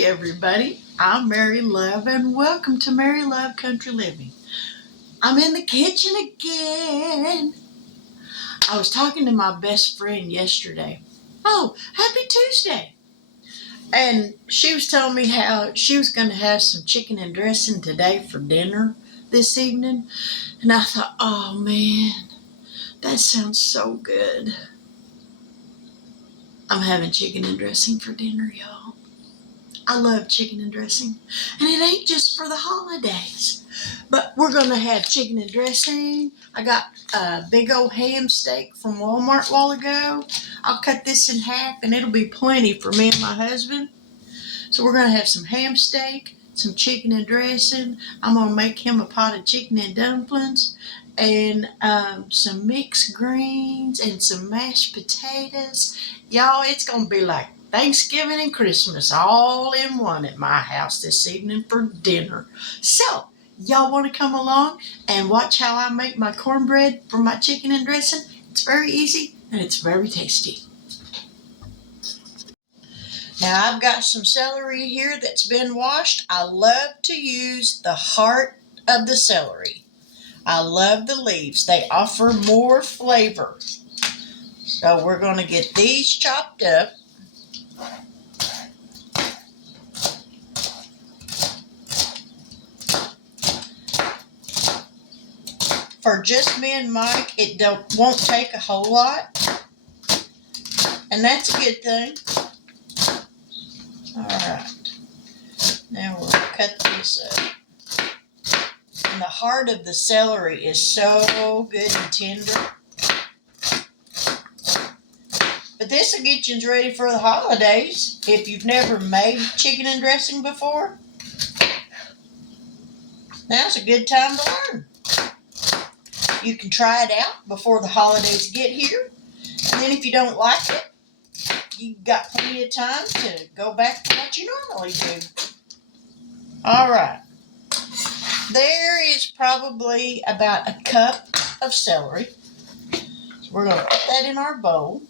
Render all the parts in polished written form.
Hi everybody, I'm Mary Love and welcome to Mary Love Country Living. I'm in the kitchen again. I was talking to my best friend yesterday. Oh, happy Tuesday. And she was telling me how she was going to have some chicken and dressing today for dinner this evening. And I thought, oh man, that sounds so good. I'm having chicken and dressing for dinner, y'all. I love chicken and dressing. And it ain't just for the holidays. But we're going to have chicken and dressing. I got a big old ham steak from Walmart a while ago. I'll cut this in half and it'll be plenty for me and my husband. So we're going to have some ham steak, some chicken and dressing. I'm going to make him a pot of chicken and dumplings and some mixed greens and some mashed potatoes. Y'all, it's going to be like Thanksgiving and Christmas all in one at my house this evening for dinner. So, y'all want to come along and watch how I make my cornbread for my chicken and dressing? It's very easy and it's very tasty. Now I've got some celery here that's been washed. I love to use the heart of the celery. I love the leaves. They offer more flavor. So we're going to get these chopped up. For just me and Mike, it won't take a whole lot. And that's a good thing. Alright. Now we'll cut this up. And the heart of the celery is so good and tender. But this will get you ready for the holidays. If you've never made chicken and dressing before, now's a good time to learn. You can try it out before the holidays get here. And then if you don't like it, you've got plenty of time to go back to what you normally do. All right. There is probably about a cup of celery. So we're going to put that in our bowl.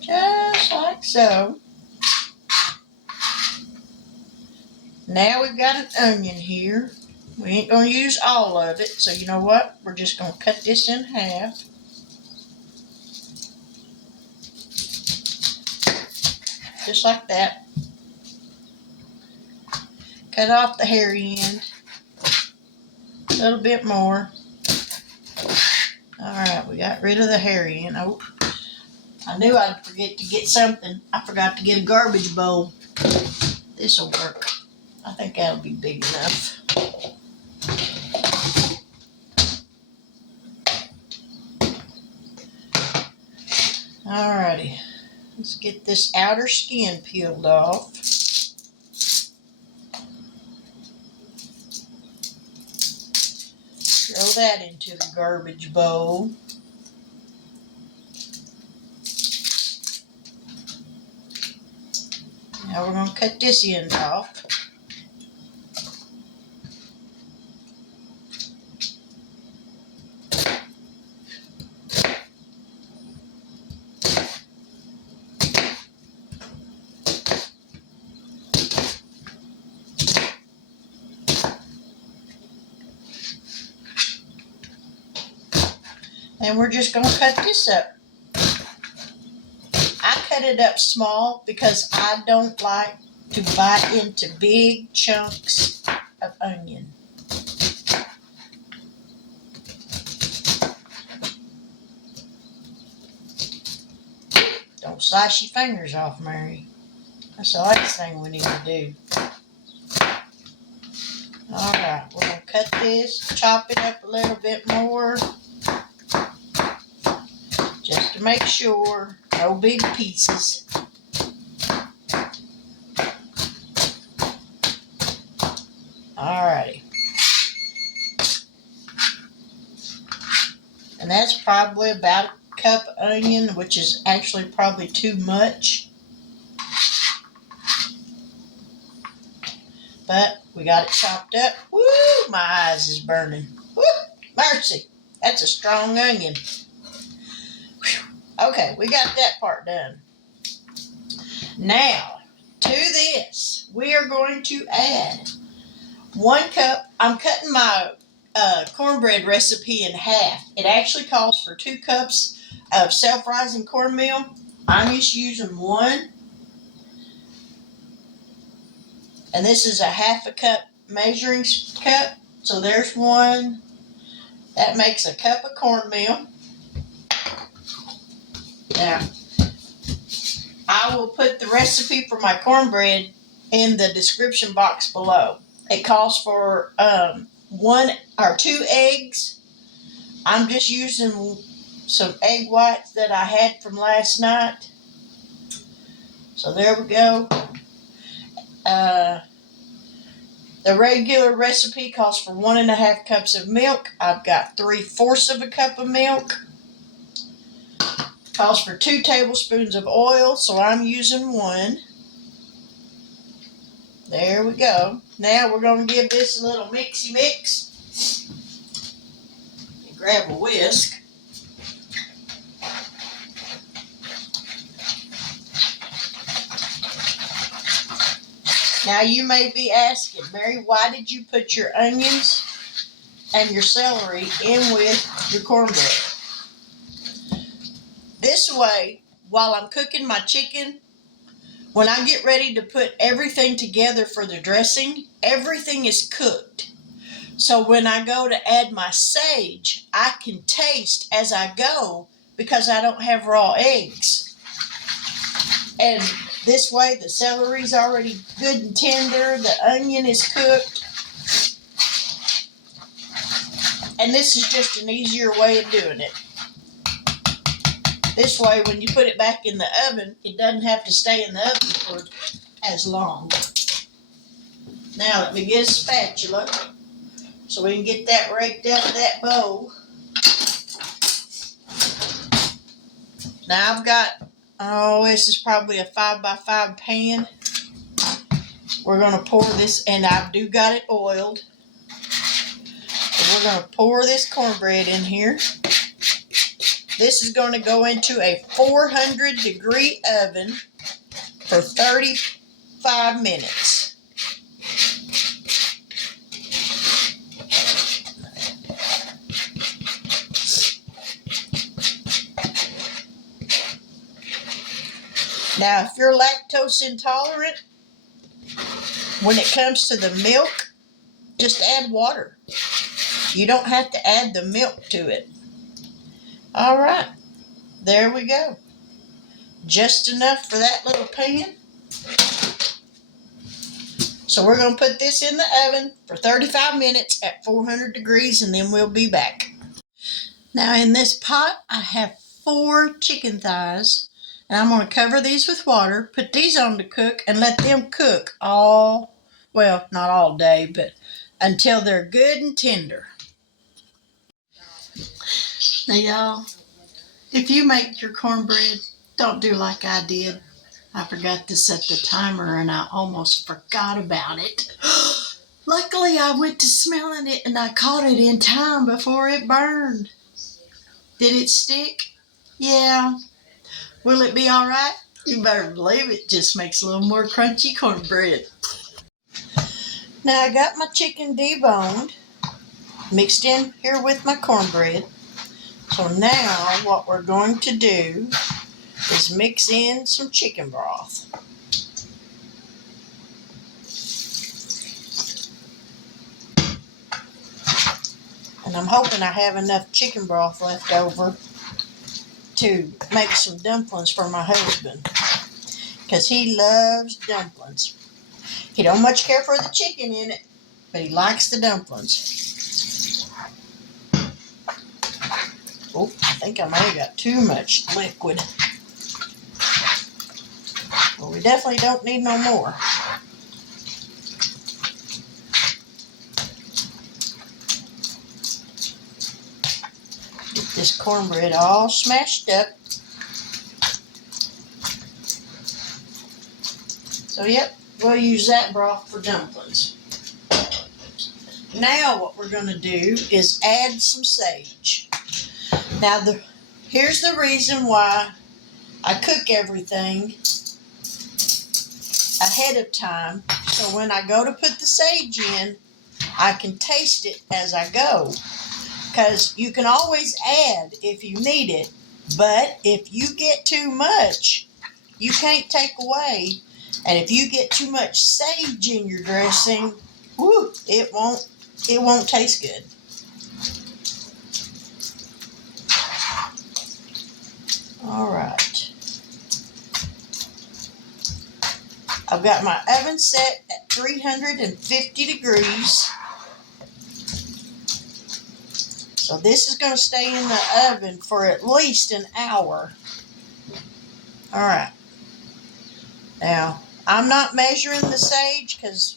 Just like so. Now we've got an onion here. We ain't going to use all of it, so you know what? We're just going to cut this in half. Just like that. Cut off the hairy end. A little bit more. Alright, we got rid of the hairy end. Oh, I knew I'd forget to get something. I forgot to get a garbage bowl. This'll work. I think that'll be big enough. Alrighty. Let's get this outer skin peeled off. Throw that into the garbage bowl. Now we're going to cut this end off. And we're just going to cut this up. I cut it up small because I don't like to bite into big chunks of onion. Don't slice your fingers off, Mary. That's the last thing we need to do. Alright, we're going to cut this, chop it up a little bit more. Just to make sure, no big pieces. Alrighty. And that's probably about a cup of onion, which is actually probably too much. But we got it chopped up. Woo! My eyes is burning. Woo! Mercy! That's a strong onion. Whew. Okay, we got that part done. Now, to this, we are going to add 1 cup. I'm cutting my cornbread recipe in half. It actually calls for 2 cups of self-rising cornmeal. I'm just using 1. And this is a 1/2 cup measuring cup. So there's 1. That makes a cup of cornmeal. Now, I will put the recipe for my cornbread in the description box below. It calls for 1 or 2 eggs. I'm just using some egg whites that I had from last night. So there we go. The regular recipe calls for 1.5 cups of milk. I've got 3/4 of a cup of milk. Calls for 2 tablespoons of oil, so I'm using 1. There we go. Now we're going to give this a little mixy mix. Grab a whisk. Now you may be asking, Mary, why did you put your onions and your celery in with your cornbread? This way, while I'm cooking my chicken, when I get ready to put everything together for the dressing, everything is cooked. So when I go to add my sage, I can taste as I go because I don't have raw eggs. And this way the celery's already good and tender, the onion is cooked. And this is just an easier way of doing it. This way, when you put it back in the oven, it doesn't have to stay in the oven for as long. Now let me get a spatula so we can get that raked out of that bowl. Now I've got, this is probably a 5x5 pan. We're going to pour this, and I do got it oiled. So we're going to pour this cornbread in here. This is going to go into a 400-degree oven for 35 minutes. Now, if you're lactose intolerant, when it comes to the milk, just add water. You don't have to add the milk to it. All right, there we go. Just enough for that little pan. So we're going to put this in the oven for 35 minutes at 400 degrees, and then we'll be back. Now in this pot, I have 4 chicken thighs, and I'm going to cover these with water, put these on to cook, and let them cook not all day, but until they're good and tender. Now y'all, if you make your cornbread, don't do like I did. I forgot to set the timer and I almost forgot about it. Luckily, I went to smelling it and I caught it in time before it burned. Did it stick? Yeah. Will it be all right? You better believe it just makes a little more crunchy cornbread. Now I got my chicken deboned, mixed in here with my cornbread. So now what we're going to do is mix in some chicken broth. And I'm hoping I have enough chicken broth left over to make some dumplings for my husband, because he loves dumplings. He don't much care for the chicken in it, but he likes the dumplings. Oh, I think I may have got too much liquid. Well, we definitely don't need no more. Get this cornbread all smashed up. So, yep, we'll use that broth for dumplings. Now what we're going to do is add some sage. Now, here's the reason why I cook everything ahead of time, so when I go to put the sage in, I can taste it as I go. Because you can always add if you need it, but if you get too much, you can't take away. And if you get too much sage in your dressing, whoo, it won't taste good. All right. I've got my oven set at 350 degrees. So this is going to stay in the oven for at least an hour. All right. Now, I'm not measuring the sage because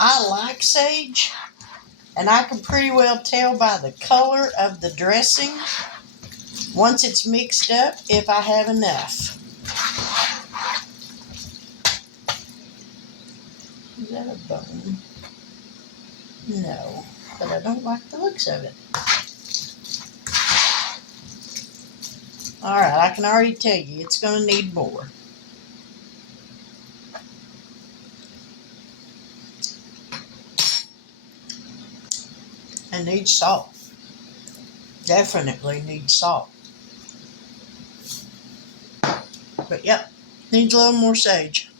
I like sage, and I can pretty well tell by the color of the dressing, once it's mixed up, if I have enough. Is that a bone? No, but I don't like the looks of it. All right, I can already tell you it's going to need more. And needs salt. Definitely needs salt. But yep, needs a little more sage.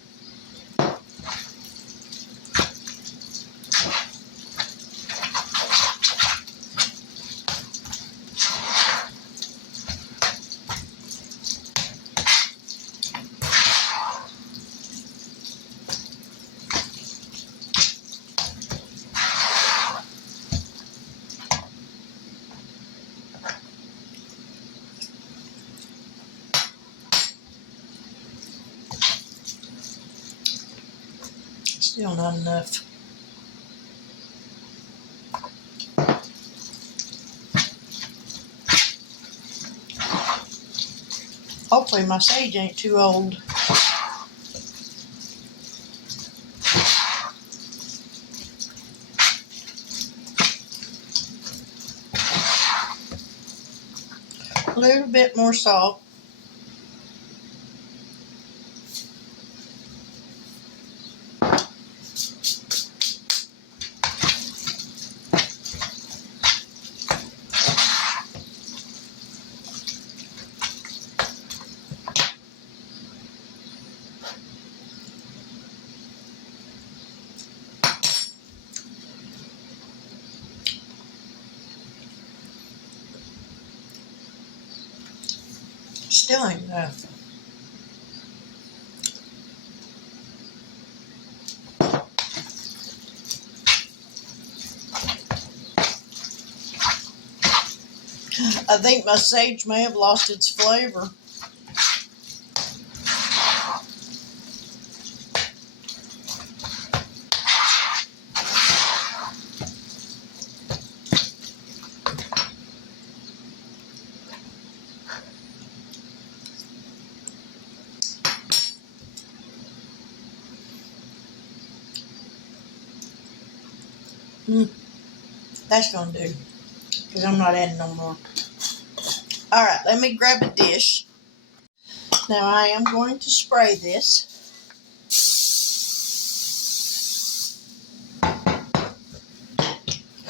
Still not enough. Hopefully my sage ain't too old. A little bit more salt. Still ain't enough. I think my sage may have lost its flavor. That's gonna do, because I'm not adding no more. All right, let me grab a dish. Now I am going to spray this.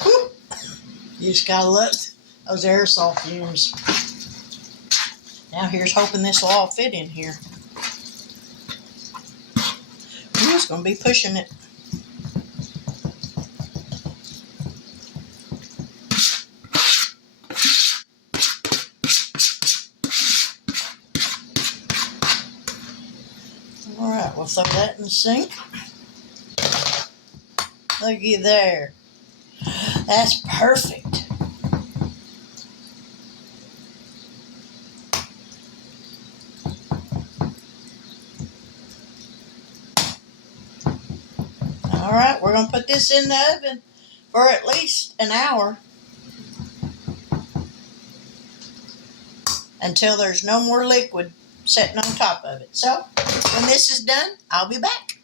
Whew. You just gotta look, those aerosol fumes. Now here's hoping this will all fit in here. I'm just gonna be pushing it. All right, we'll throw that in the sink. Looky there. That's perfect. All right, we're going to put this in the oven for at least an hour until there's no more liquid sitting on top of it. So when this is done, I'll be back.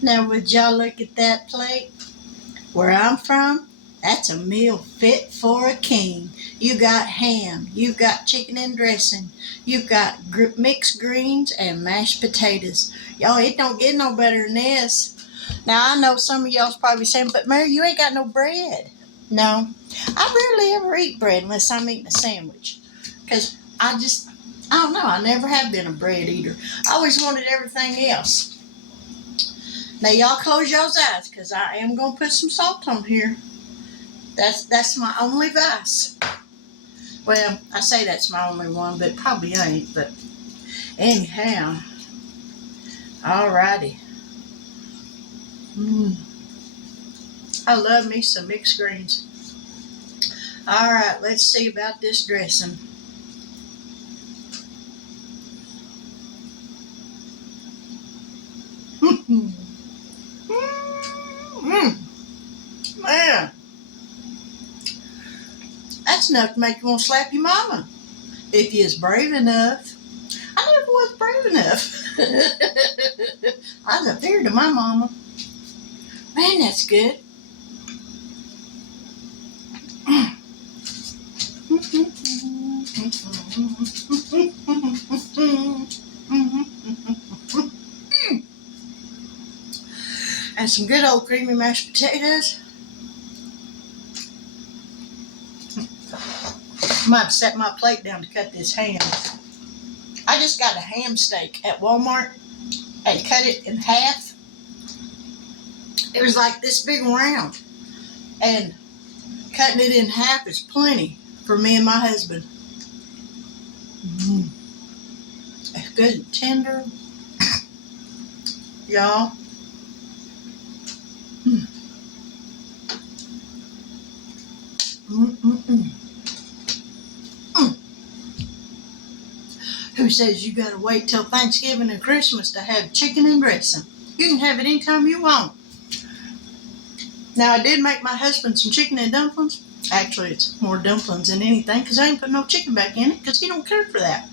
Now would y'all look at that plate? Where I'm from, That's a meal fit for a king. You got ham, you've got chicken and dressing, you've got mixed greens and mashed potatoes. Y'all, it don't get no better than this. Now, I know some of y'all's probably saying, but Mary, you ain't got no bread. No, I rarely ever eat bread unless I'm eating a sandwich. Because I don't know, I never have been a bread eater. I always wanted everything else. Now, y'all close y'all's eyes because I am going to put some salt on here. That's my only vice. Well, I say that's my only one, but it probably ain't. But anyhow, alrighty. I love me some mixed greens. All right, let's see about this dressing. Man, that's enough to make you want to slap your mama if you is brave enough. I never was brave enough. I was up there to my mama. Man, that's good. And some good old creamy mashed potatoes. I might have set my plate down to cut this ham. I just got a ham steak at Walmart and cut it in half. It was like this big round. And cutting it in half is plenty for me and my husband. It's good and tender. Y'all. Who says you gotta wait till Thanksgiving and Christmas to have chicken and dressing? You can have it anytime you want. Now, I did make my husband some chicken and dumplings. Actually, it's more dumplings than anything because I ain't put no chicken back in it because he don't care for that.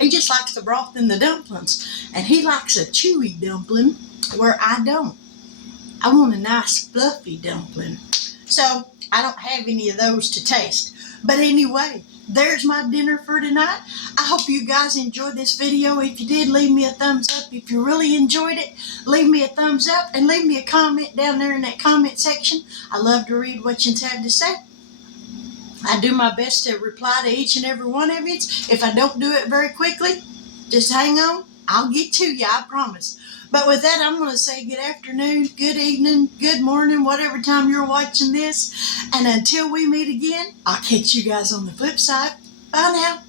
He just likes the broth in the dumplings. And he likes a chewy dumpling where I don't. I want a nice fluffy dumpling. So, I don't have any of those to taste. But anyway, there's my dinner for tonight. I hope you guys enjoyed this video. If you did, leave me a thumbs up. If you really enjoyed it, leave me a thumbs up and leave me a comment down there in that comment section. I love to read what you have to say. I do my best to reply to each and every one of you. If I don't do it very quickly, just hang on. I'll get to you, I promise. But with that, I'm going to say good afternoon, good evening, good morning, whatever time you're watching this. And until we meet again, I'll catch you guys on the flip side. Bye now.